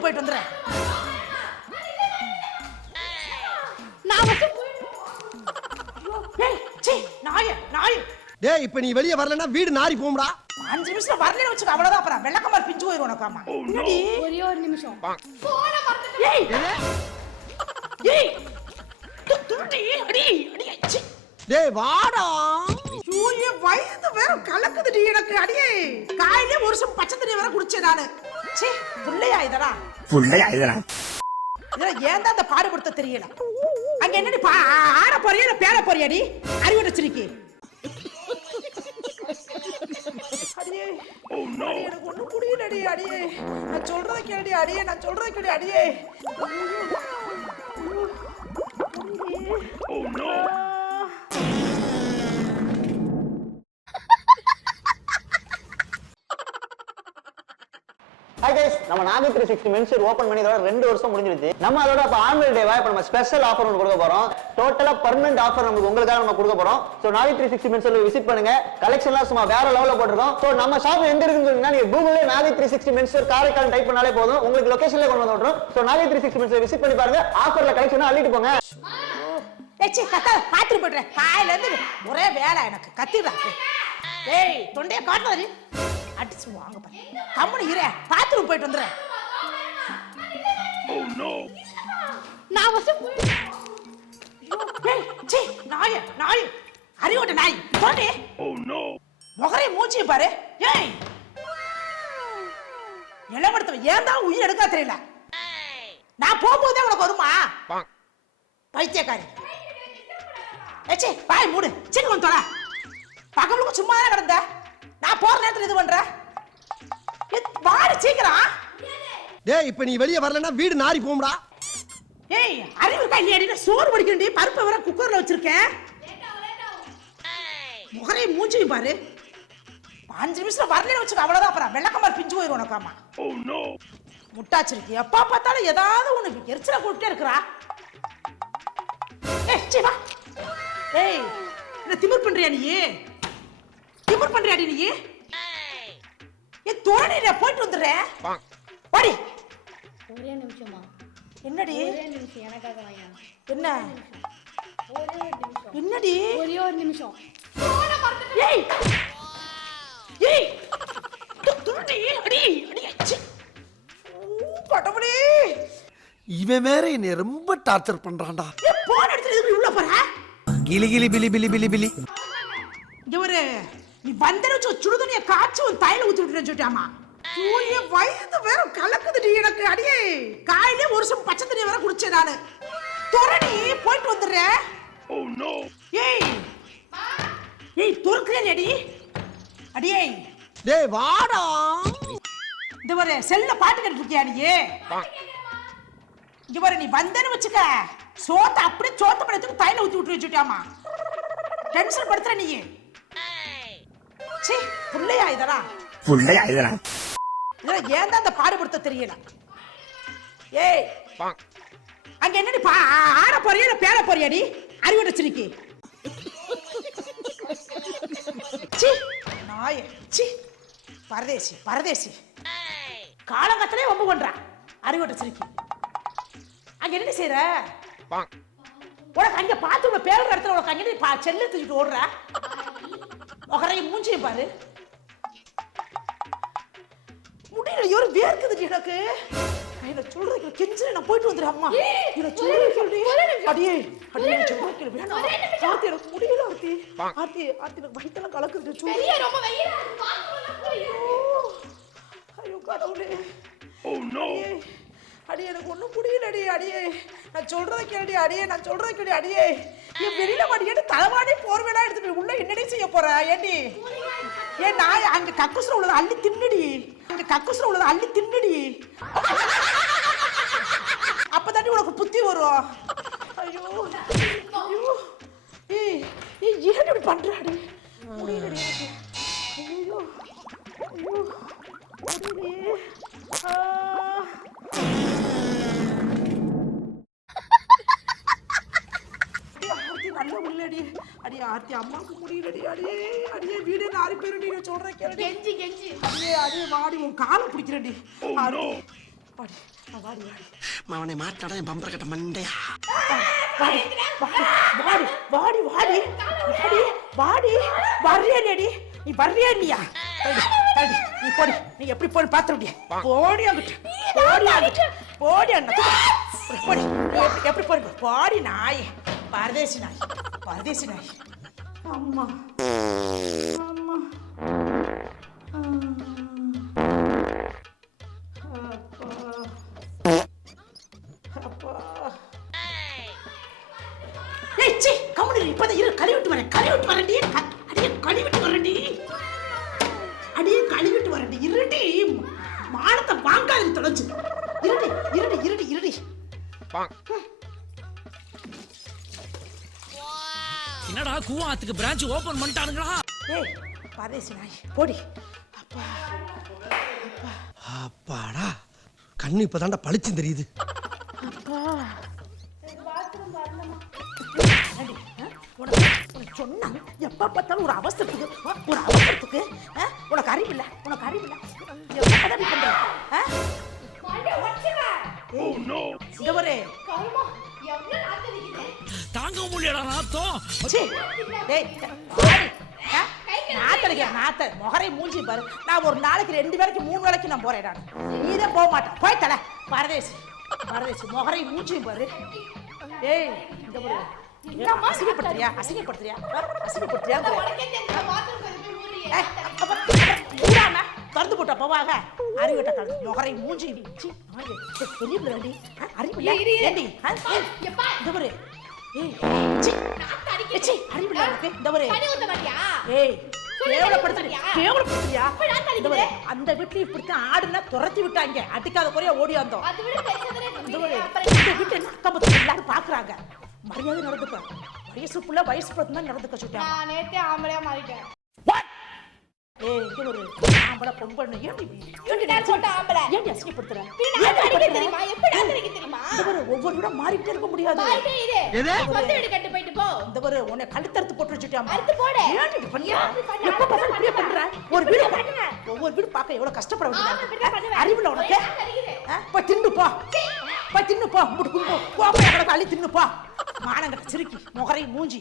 Bathroom போயிட்டு வந்துடுறேன். நான் வந்து ஏய் சீ நாய நாய். டேய் இப்ப நீ வெளியே வரலன்னா வீடு நாரி போகும்டா. அஞ்சு நிமிஷம் வரலன்னு வச்சுக்க அவ்வளவுதான். அப்புறம் வெள்ளக்கமார் பிஞ்சு போயிரும் உனக்கு ஆமா. என்னடி? ஒரே ஒரு நிமிஷம். ஏய். ஏய். து- துருடி அடி அடி சீ. டேய் வாடா. ஐயோ, வயது வேற கலக்குதுடி எனக்கு அடியே. காயிலே ஒரு சம் பச்சை தண்ணி வேற குடிச்சேன் நானு. சீ புள்ளையா இதெல்லாம் இதெல்லாம் ஏன் தான் அந்த பாடுபடுத்த தெரியல? அங்க என்னடி பா ஆட போறியா இல்ல பேர போறியாடி அறிவுட்ட சிரிக்கி. அடியே அடியே, எனக்கு ஒண்ணும் புரியலடி அடியே. நான் சொல்றதை கேடி அடியே நான் சொல்றதை கேடி அடியே. ஹாய் கைஸ் நம்ம Nagai three sixty menswear open பண்ணி இதோட ரெண்டு வருஷம் முடிஞ்சிருச்சு நம்ம அதோட இப்போ ஆனுவல் டேவா இப்போ நம்ம ஸ்பெஷல் ஆஃபர் ஒன்று கொடுக்க போகிறோம் டோட்டலாக பர்மனெண்ட் ஆஃபர் நமக்கு உங்களுக்காக நம்ம கொடுக்க போகிறோம் ஸோ நாகை த்ரீ சிக்ஸ்டி மென்ஷர்ல விசிட் பண்ணுங்க. கலெக்ஷன்லாம் சும்மா வேற லெவலில் போட்டிருக்கோம். ஸோ நம்ம ஷாப் எங்க இருக்குன்னு சொன்னீங்கன்னா நீங்கள் கூகுளே Nagai three sixty menswear Karaikal type பண்ணாலே போதும். உங்களுக்கு லொக்கேஷன்ல கொண்டு வந்து விட்டுரும் so Nagai three sixty menswear visit பண்ணி பாருங்க. ஆஃபரில் கலெக்ஷன் அள்ளிட்டு போங்க. ஏச்சி கத்த பாத்ரூம் போய்ட்டுறேன் காலையில இருந்து ஒரே வேலை எனக்கு. கத்திடுறா ஏய் தொண்டையை காட்டுறது அடிச்சு வாங்க பாரு. கம்முனு இரு பாத்ரூம் போயிட்டு வந்துடுறேன். நான் வந்து நாய நாய். அறிவோட்ட நாய். போடி. முகரை மூச்சியை பாரு. ஏய். இளவடுத்த ஏன் தான் உயிர் எடுக்கா தெரியல. நான் போகும்போதே உனக்கு வருமா? பைத்தியக்காரி. ஏச்சி பாய் மூடு. சீக்கிரம் வந்து தொலை நேரத்துல இது பண்ற? ஏய், வாடி சீக்கிரம். டேய் இப்ப நீ வெளியே வரலன்னா வீடு நாரி போகும்டா. ஏய் அறிவு இருக்கா இல்லையாடி நான் சோறு வடிக்கண்டி பருப்பை வர குக்கர்ல வச்சிருக்கேன். முகரை மூஞ்சியும் பாரு. அஞ்சு நிமிஷம் வரலன்னு வச்சுக்க அவ்வளவுதான். அப்புறம் வெள்ளக்கமார் பிஞ்சு போயிரும் உனக்கு ஆமா முட்டாச்சிருக்கு எப்பா பார்த்தாலும் ஏதாவது உனக்கு எரிச்சல கூப்பிட்டே இருக்கிறா. ஏய் சீ வா. ஏய் என்ன திமிர் பண்றியா நீ? திமிர் பண்றியாடி நீ? ஏ தோணில போயிட்டு வந்துடுறேன். வாடி. ஒரே நிமிஷமா என்னடி? ஒரே நிமிஷம் எனக்காக என்ன? ஒரே நிமிஷம். என்னடி? ஒரே ஒரு நிமிஷம். ஏய்! ஏய்! துருடி அடி அடி அச்சி. ஊ, கடவுளே. இவன் வேற என்னை ரொம்ப டார்ச்சர் பண்றான்டா. ஏ போன் எடுத்து எதுக்கு உள்ள போற? கிளி கிளி பிலி பிலி பிலி பிலி இங்க ஒரு நீ வந்தன வச்சு சுடுதண்ணிய காய்ச்சி உன் தையில ஊத்தி விட்டுறேன்னு சொல்லிட்டாமா என் வயது வேற கலக்குதுடி எனக்கு அடியே. காயிலே ஒரு சம் பச்சை தண்ணி வேற குடிச்சேன் நானு. துரணி போயிட்டு வந்துடுறேன் ஏய். ஏய் துறக்கிறேன் அடி. அடியே. டேய் வாடா. இந்த ஒரு செல்ல பாட்டு கேட்டு இருக்கியா நீ இங்க பாரு நீ வந்தேன்னு வச்சுக்க. சோத்த அப்படியே சோத்த படத்துக்கு தையில ஊத்தி விட்டு வச்சுட்டாமா டென்ஷன் படுத்துற நீ. சீ புள்ளையா இதெல்லாம் இதெல்லாம் ஏன் தான் அந்த பாடுபடுத்த தெரியல? ஏய் அங்க என்னடி பா ஆட போறியா இல்ல பேர போறியாடி அறிவுட்ட சிரிக்கி சீ நாய சீ பரதேசி பரதேசி. காலங்கத்திலே ஒம்பு பண்றா. அறிவுட்ட சிரிக்கி அங்க என்னடி செய்யற உனக்கு அங்க பார்த்து உன பேர் இடத்துல உனக்கு அங்க செல்ல தூக்கிட்டு ஓடுற? உகரைய மூஞ்சியும் பாரு. முடியல ஒரு வேர்க்குது எனக்கு. என்ன சொல்றதுக்கு கெஞ்சி நான் போயிட்டு வந்துடுறேன் அம்மா. என்ன சொல்றதுக்கு சொல்லி அடியே அடியே சொல்றதுக்கு வேணாம். ஆர்த்தி எனக்கு முடியல ஆர்த்தி. ஆர்த்தி ஆர்த்தி எனக்கு வயித்தெல்லாம் கலக்குது சொல்லு பெரிய ரொம்ப ஐயோ கடவுளே. அடியே. அடி எனக்கு ஒன்றும் புரியலடி அடியே. நான் சொல்கிறத கேடி அடியே நான் சொல்கிறத கேளடி அடியே. என் வெளியில மாட்டேன் தலைவாடி போர்வேடா எடுத்து போய் உள்ள என்னடி செய்ய போற ஏண்டி? ஏன் நான் அங்கே கக்குசுல உள்ளதை அள்ளி தின்னுடி. அங்கே கக்குசுல உள்ளதை அள்ளி தின்னுடி. அப்பதாண்டி உனக்கு புத்தி வரும். ஐயோ. ஐயோ. ஏய் ஏய் ஏன் இப்படி பண்ணுறாடி முடியலடி ஆர்த்தி அம்மாவுக்கு முடியலடி அடியே அடியே வீடு நாலு பேர் நீ சொல்ற கேளடி. கெஞ்சி கெஞ்சி. அடியே அடியே வாடி உன் காலை பிடிக்கிறடி அடி. வாடி வாடி அவனை மாட்டாடா என் பம்பர கட்ட மண்டையா? வாடி வாடி வாடி வாடி வாடி. வாடி. வாடி வர்றியாடி நீ வர்றியா இல்லையா? தடி நீ போடி. நீ எப்படி போய் பார்த்துருடிய போடி அங்கிட்டு. போடி அங்கிட்டு. போடி அண்ணா. போடி எப்படி போய் போடி நாய். பரதேசி நாய். பரதேசி நாய். அம்மா. அம்மா. இப்பதான் இரு. கழுவிட்டு வரேன். கழுவிட்டு வரேன்டி. அடியே கழுவிட்டு வரேன்டி. அடியே கழுவிட்டு வரேன்டி. இருடி. மானத்தை வாங்காது தொலைச்சு இருடி இருடி இருடி இருடி. என்னடா கூவாத்துக்கு பிரான்ச் ஓபன் பண்ணிட்டானுங்களா? ஏய் பரதேசி நாய் போடி. அப்பா அப்பாடா கண்ணு இப்பதான்டா பளிச்சு தெரியுது. அப்பா. எப்ப பார்த்தாலும் ஒரு அவசரத்துக்கு ஒரு அவசரத்துக்கு? உனக்கு அறிவில்லை உனக்கு அறிவில்லை. எப்ப பார்த்தாலும் இப்படி பண்ற இங்க தாங்க முடியலடா நாத்தம். சீ, டேய், வாடி, ஆ? நாத்தடிக்க நாத்த முகரை மூஞ்சி பாரு. நான் ஒரு நாளைக்கு ரெண்டு வேளைக்கு மூணு வேளைக்கு நான் போறேன் நான். போக மாட்டேன். போய் தல. பரதேசி பரதேசி. முகரை மூஞ்சி பாரு. ஏய் இந்த பாரு. ஏய், அசிங்கப்படுத்துறியா? அசிங்கப்படுத்துறியா? ஆ? அசிங்கப்படுத்துறியா? உனக்கே தெரிஞ்ச bathroom க்கு போய் ஊறியே. ஏய், அப்புறம், அப்புறம் மூடாம திறந்து போட்ட போவாக அறிவிட்ட கலந்து. முகரை மூஞ்சி சீ, ஆளு, ஏய், பெரிய பிள்ளைடி அறிவில்ல இரு, இரு. ஏண்டி? ஆ? ஏய், எப்பா? இந்த பாரு. அந்த வீட்டுல இப்படித்தான் ஆடுனா துரத்தி விட்டாங்க. அடிக்காத குறைய ஓடி வந்தோம். எல்லாரும் பாக்குறாங்க. மரியாதை நடந்துக்க. வயசு புள்ள வயசு பத்து தான் நடந்துக்க சொல்லிட்டாங்க. நேத்தே ஆம்பளை பொம்பளை நான் போட்ட ஆம்பளை. ஏன்டி அசிங்கப்படுத்துற தெரியுமா? எப்படி அடிக்க தெரியுமா? ஒவ்வொரு விட மாறிக்கிட்டே இருக்க முடியாது மாறிட்டே இரு. சொந்த வீடு கட்டு போயிட்டு போ. இந்த பாரு உன்னை கழுத்தறுத்து போட்டு போடு. இப்படி பண்ணியா ஏன் இப்படி பண்ண? எப்ப பார்த்தாலும் இப்படியே பண்ற ஒரு வீடு. ஒவ்வொரு வீடு பார்க்க எவ்வளவு கஷ்டப்பட வேண்டியது. அறிவுல உனக்கு? போய் தின்னு போ போய் தின்னு போ முட்டு போ போ போய் அவளை அள்ளி தின்னு போ மானங்கட்ட சிரிக்கி முகரை மூஞ்சி